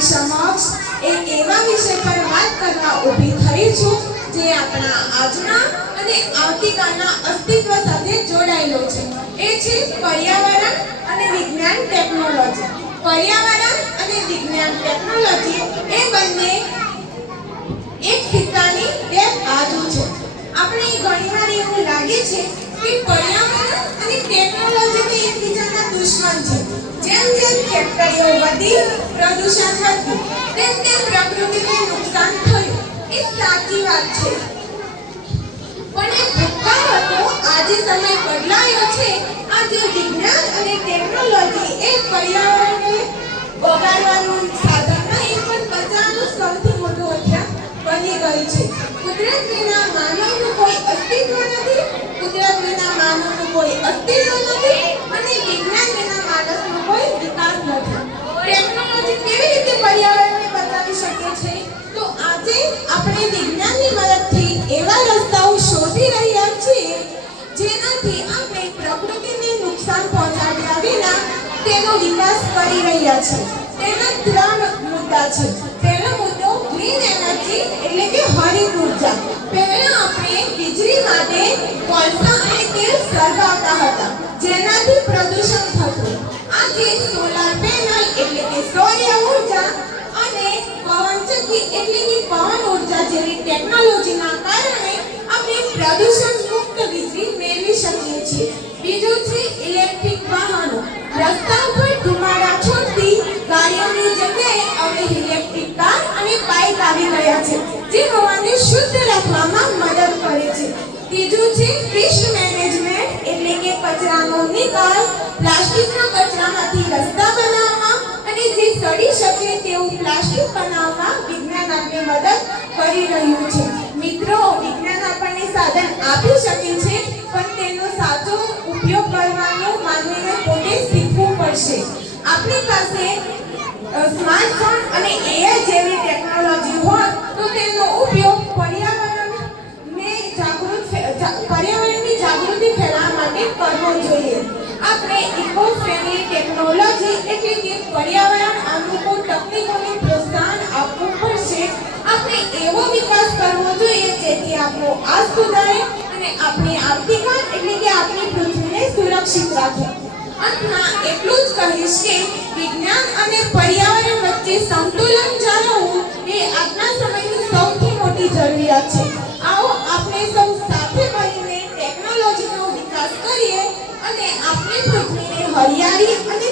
તમારી સમક્ષ એક એવા વિષય પર વાત કરવા ઊભી થઈ છું જે આપણા આજના અને આવતીકાલના અસ્તિત્વ સાથે જોડાયેલો છે। એ છે પર્યાવરણ અને વિજ્ઞાન ટેકનોલોજી। પર્યાવરણ અને વિજ્ઞાન ટેકનોલોજી એ બંને એક સિક્કાની બે બાજુ છે। આપણે ઘણીવાર એવું લાગે છે કે પર્યાવરણ અને ટેકનોલોજી એકબીજાના દુશ્મન છે। જેમ જેમ ફેક્ટરીઓ વધી, પ્રદૂષણ વધ્યું, તેમ તેમ પ્રકૃતિને નુકસાન થયું। એ સાચી વાત છે, પણ એ ભૂતકાળ હતો। આજે સમય બદલાયો છે। આજે વિજ્ઞાન અને ટેકનોલોજી એ પર્યાવરણને બગાડવાનું સાધન નહીં, પણ બચાવવાનું સૌથી મોટું હથિયાર બની ગઈ છે। કુદરત વિના માનવનું કોઈ અસ્તિત્વ નથી, કુદરત વિના માનવનું કોઈ અસ્તિત્વ નથી, અને વિજ્ઞાન વિના માણસનો કોઈ વિકાસ નથી। ટેકનોલોજી કેવી રીતે પર્યાવરણને બચાવી શકે છે? તો આજે આપણે વિજ્ઞાનની મદદથી એવા રસ્તાઓ શોધી રહ્યા છીએ જેનાથી આપણે પ્રકૃતિને નુકસાન પહોંચાડ્યા વિના તેનો વિકાસ કરી રહ્યા છીએ। તેના ત્રણ મુદ્દા છે। પહેલો મુદ્દો ગ્રીન એનર્જી એટલે કે હરિત ઉર્જા। પહેલા આપણે વીજળી માટે કોલસા અને તેલ સળગાવતા હતા, જેનાથી પ્રદૂષણ થતું। આજે સોલાર પેનલ એટલે કે સૌર ઉર્જા અને પવનચક્કી એટલે કે પવન ઉર્જા જેવી ટેકનોલોજીના કારણે આપણે પ્રદૂષણ મુક્ત વીજળી મેળવી શકીએ છીએ। બીજું છે ઇલેક્ટ્રિક વાહનો। રસ્તા પર ધુમાડા છોડતી ગાડીઓની જગ્યાએ હવે ઇલેક્ટ્રિક કાર અને બાઇક આવી ગયા છે, જે હવાને શુદ્ધ રાખવામાં મદદ કરે છે। ત્રીજું છે વેસ્ટ મેનેજમેન્ટ એટલે કે કચરાનો નિકાલ। પ્લાસ્ટિકના કચરામાંથી રસ્તા બનાવવા અને જે સડી શકે તેવું પ્લાસ્ટિક બનાવવા વિજ્ઞાન આપણને મદદ કરી રહ્યું છે। મિત્રો, વિજ્ઞાન આપણને સાધન આપી શકે છે, પણ તેનો સાચો ઉપયોગ કરવાનો માનવીને પોતે શીખવું પડશે। આપણી પાસે સ્માર્ટફોન અને એઆઈ જેવી ટેકનોલોજી હોય તો તેનો ઉપયોગ પર્યાવરણની જાગૃતિ ફેલાવવા માટે કરવો જોઈએ। આપણે ઇકો ફ્રેન્ડલી ટેકનોલોજી એટલે કે પર્યાવરણ અનુકૂળ તકનીકોને પ્રોત્સાહન આપવું પડશે। આપણે એવો વિકાસ કરવો જોઈએ જેથી આપણો આજ સુધારે અને આપણી આવતીકાલ એટલે કે આપણી પૃથ્વીને સુરક્ષિત રાખે। અંતમાં એટલું જ કહીશ કે વિજ્ઞાન અને પર્યાવરણ વચ્ચે સંતુલન જાળવવું એ આજના સમયની સૌથી મોટી જરૂરિયાત છે। આવો આપણે સૌ સાથે મળીને ટેકનોલોજીનો વિકાસ કરીએ અને આપણી પૃથ્વીને હરિયાળી અને